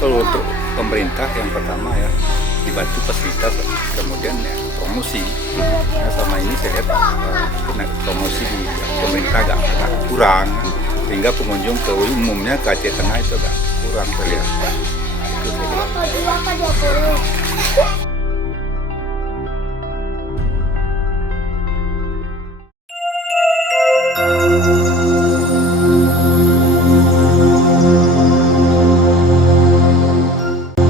Kalau untuk pemerintah yang pertama ya dibantu fasilitas, kemudian ya promosi. Nah, selama ini saya lihat promosi di pemerintah agak kurang, sehingga pengunjung ke umumnya ke Aceh Tengah itu agak kurang saya lihat. Itu saya lihat.